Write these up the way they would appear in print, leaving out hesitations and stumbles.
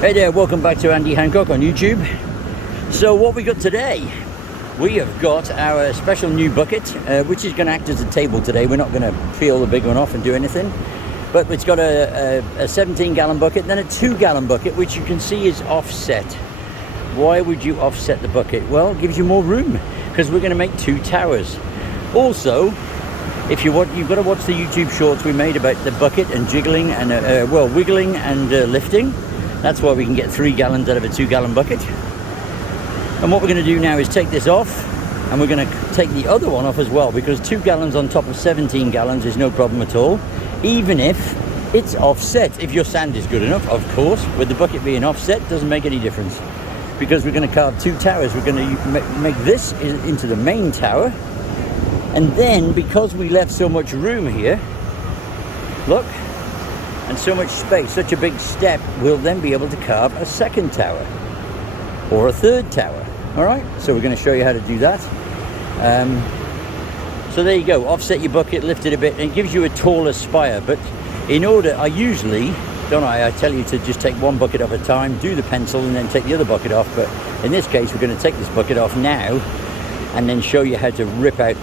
Hey there, welcome back to Andy Hancock on YouTube. So what we got today, we have got our special new bucket, which is going to act as a table today. We're not going to peel the big one off and do anything, but it's got a 17-gallon bucket and then a 2-gallon bucket, which you can see is offset. Why would you offset the bucket? Well, it gives you more room because we're going to make 2 towers. Also, if you want, you've got to watch the YouTube shorts we made about the bucket and jiggling and wiggling and lifting. That's why we can get 3 gallons out of a 2-gallon bucket. And what we're going to do now is take this off, and we're going to take the other one off as well, because 2 gallons on top of 17 gallons is no problem at all, even if it's offset. If your sand is good enough, of course. With the bucket being offset, doesn't make any difference, because we're going to carve 2 towers. We're going to make this into the main tower, and then because we left so much room here, look, and so much space, such a big step, we'll then be able to carve a 2nd tower or a 3rd tower. All right, so we're going to show you how to do that. So there you go, offset your bucket, lift it a bit, and it gives you a taller spire. But in order, I usually, I tell you to just take 1 bucket off at a time, do the pencil, and then take the other bucket off. But in this case, we're going to take this bucket off now and then show you how to rip out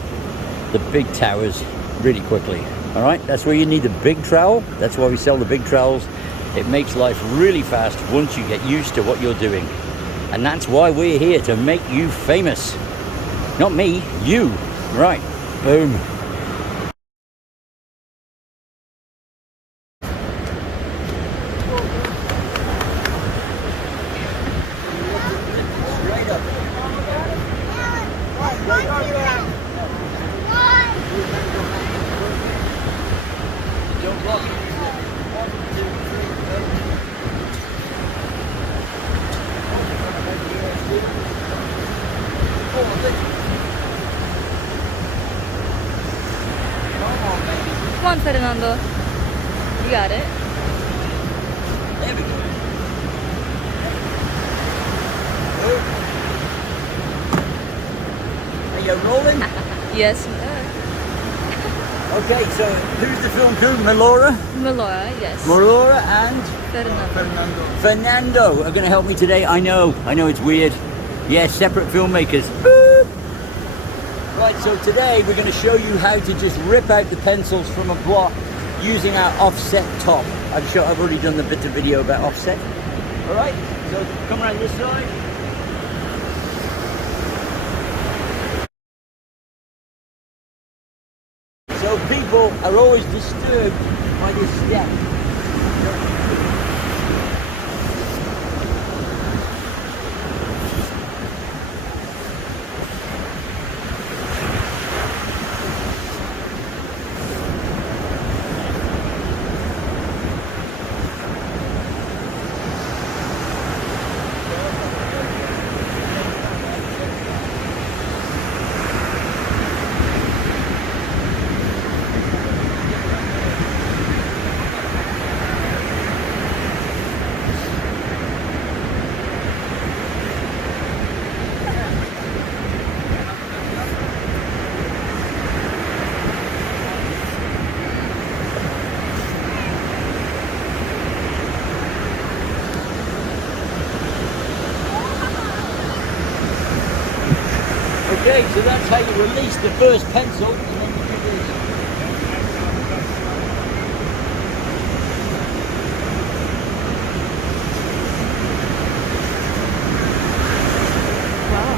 the big towers really quickly. All right, that's where you need the big trowel. That's why we sell the big trowels. It makes life really fast once you get used to what you're doing. And that's why we're here, to make you famous. Not me, you. Right, boom. Straight up. Don't block it. 1, 2, 3, Come on, Fernando. You got it. There we go. Are you rolling? Yes, we are. Okay, so who's the film crew? Melora? Melora, yes. Melora and Fernando are going to help me today. I know it's weird. Yeah, separate filmmakers. Boop. Right, so today we're going to show you how to just rip out the pencils from a block using our offset top. I've already done the bit of video about offset. All right, so come around this side. So people are always disturbed by this step. Okay, so that's how you release the first pencil, and then you do this. Wow.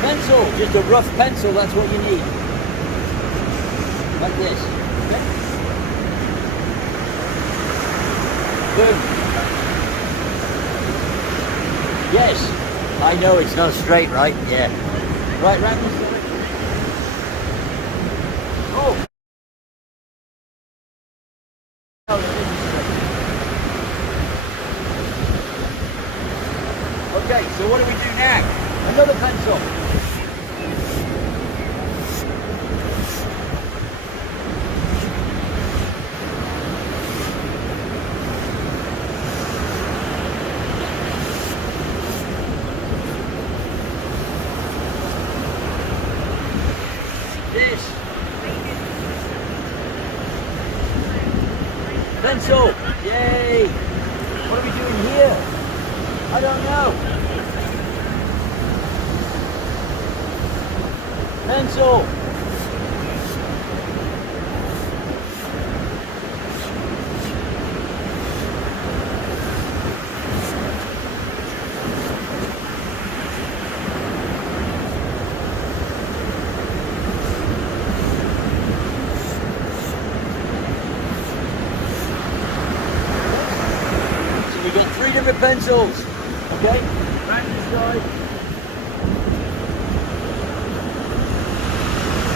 Pencil, just a rough pencil, that's what you need. Like this. Okay? Boom. Yes, I know it's not straight, right? Yeah. Right round this way. Oh! Oh, it isn't straight. Okay, so what do we do now? Another pencil. Pencil! Yay! What are we doing here? I don't know. Pencil. So we got 3 different pencils. Okay, round this side.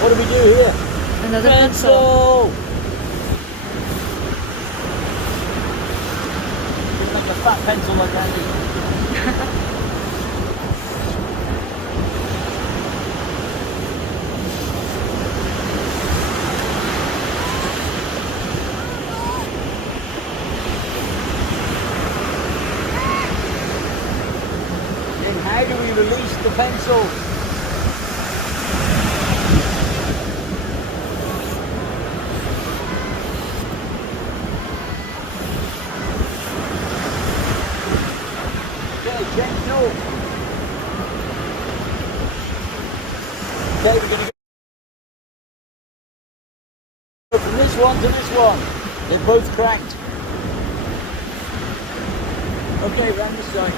What do we do here? Another pencil. Pencil! It's like a fat pencil like Andy. Then how do we release the pencil? Gentle. Okay, we're going to go from this one to this one. They're both cracked. Okay, round this side.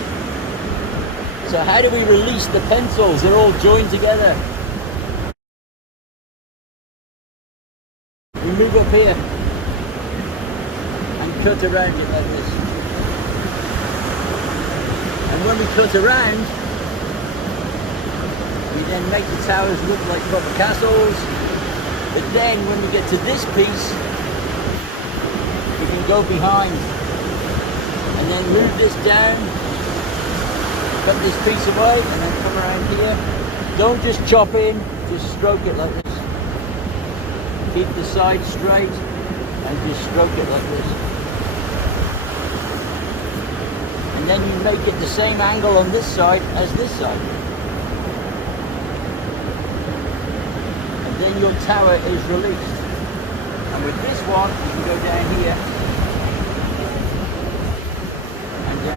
So how do we release the pencils? They're all joined together. We move up here and cut around it like this. And when we cut around, we then make the towers look like proper castles. But then when we get to this piece, we can go behind and then move this down, cut this piece away, and then come around here. Don't just chop in, just stroke it like this. Keep the side straight and just stroke it like this. And then you make it the same angle on this side as this side. And then your tower is released. And with this one, you can go down here and down.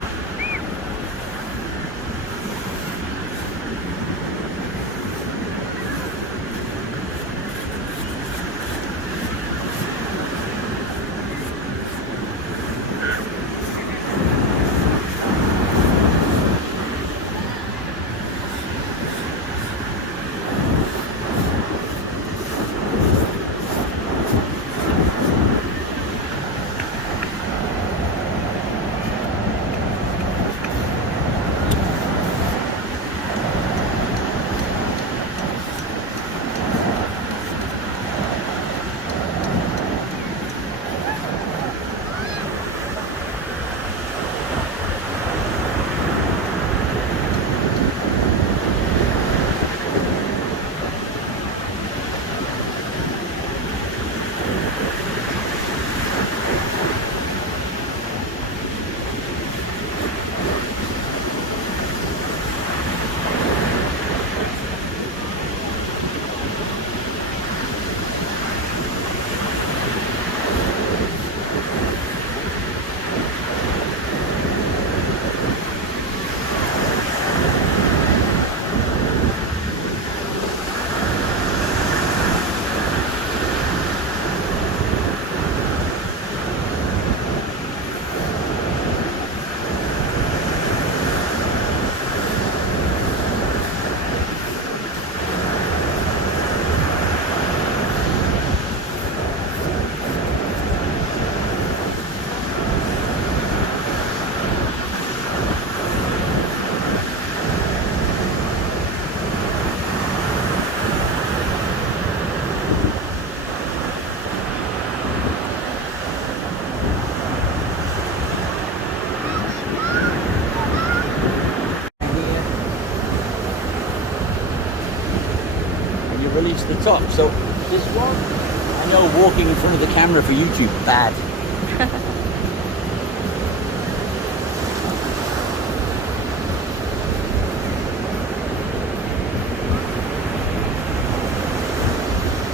Release the top. So this one, I know walking in front of the camera for YouTube, bad.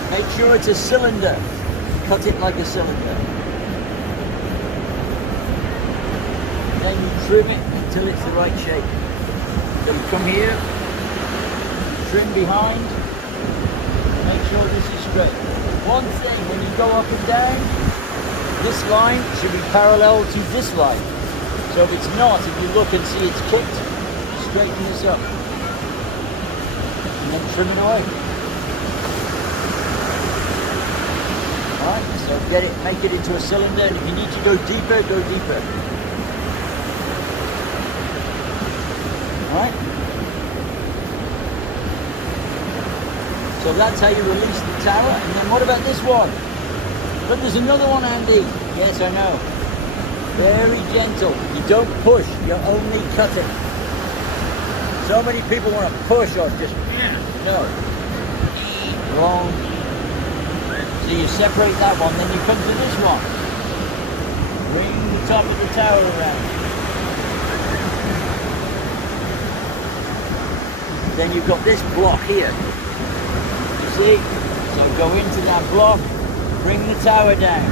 Make sure it's a cylinder. Cut it like a cylinder. Then you trim it and until it's the right shape. So you come here, trim behind, make sure this is straight. One thing, when you go up and down, this line should be parallel to this line. So if it's not, if you look and see it's kicked, straighten this up. And then trim it away. Alright, so get it, make it into a cylinder, and if you need to go deeper, go deeper. Alright? So that's how you release the tower. And then what about this one? But there's another one, Andy. Yes, I know. Very gentle. You don't push, you only cut it. So many people want to push or just, no. Wrong. So you separate that one, then you come to this one. Bring the top of the tower around. Then you've got this block here. You see? So go into that block, bring the tower down.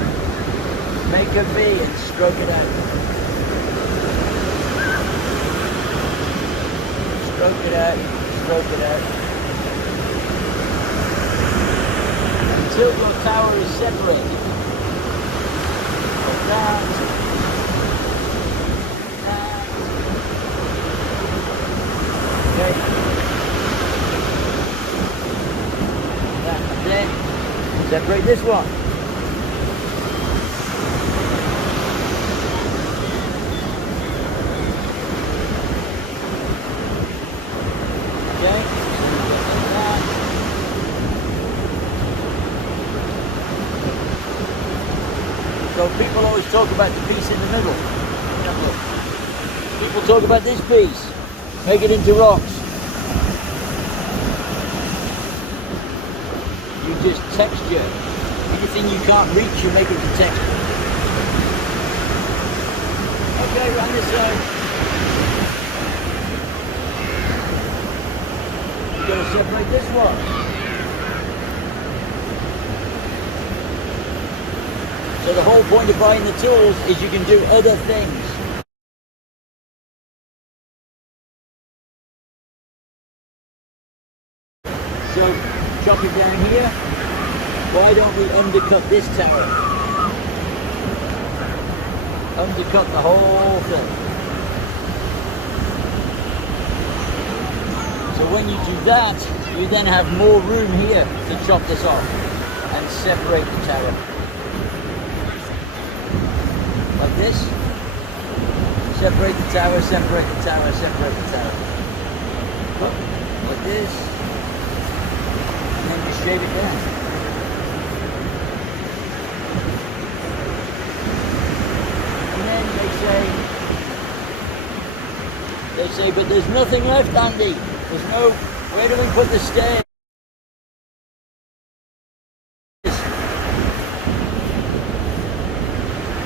Make a V and stroke it out. Stroke it out, stroke it out. Until your tower is separated. Like that. That. Okay. That. And then separate this one. So people always talk about the piece in the middle. People talk about this piece. Make it into rocks. You just texture. Anything you can't reach, you make it into texture. Okay, run this side. You've got to separate this one. So the whole point of buying the tools is you can do other things. So chop it down here. Why don't we undercut this tower? Undercut the whole thing. So when you do that, you then have more room here to chop this off and separate the tower. Like this. Separate the tower, separate the tower, separate the tower. Look, like this. And then just shave it down. And then they say, but there's nothing left, Andy. There's no, where do we put the stairs?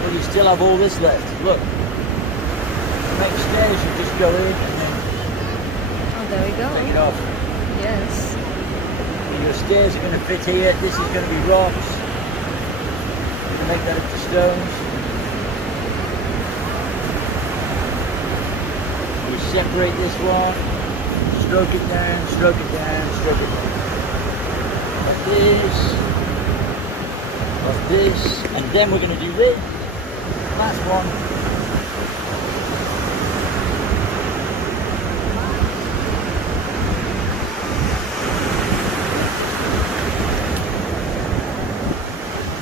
You still have all this left. Look. Next stairs, you just go in and then there we go. take it off. Yes. And your stairs are going to fit here. This is going to be rocks. You're going to make that into stones. You separate this one. Stroke it down, stroke it down, stroke it down. Like this. Like this. And then we're going to do this. Last one.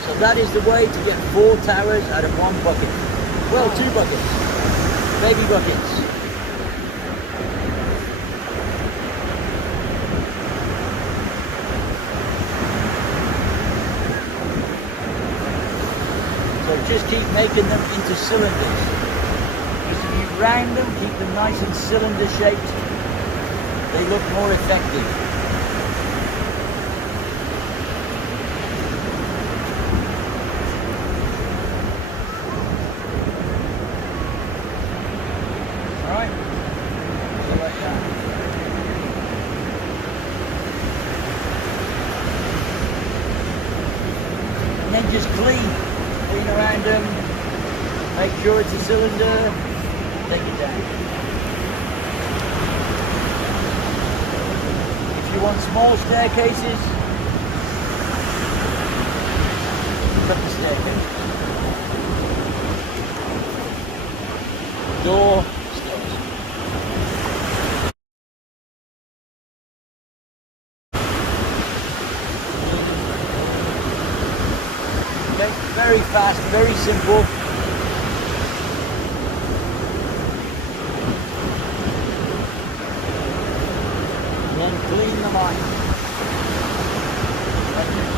So that is the way to get 4 towers out of 1 bucket. Well, 2 buckets. Baby buckets. Just keep making them into cylinders. Because if you round them, keep them nice and cylinder shaped, they look more effective. Alright? So like that. And then just clean around them, make sure it's a cylinder, take it down. If you want small staircases, cut the staircase. Door, stairs. Okay, very fast, very simple. Then clean the line. Like this.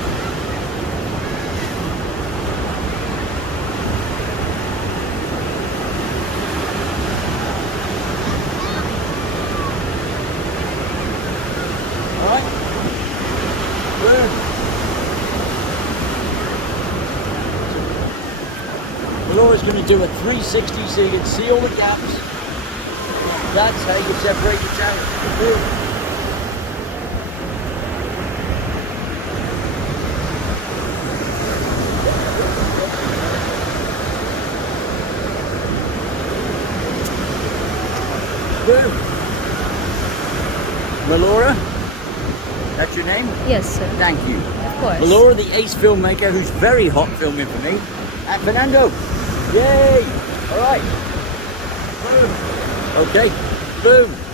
All right. Good. We're always going to do a 360 so you can see all the gaps. That's how you separate the tank. Good. Good. Melora, that's your name? Yes, sir. Thank you. Of course. Melora, the ace filmmaker, who's very hot filming for me. And Fernando. Yay! All right. Boom. Okay. Boom.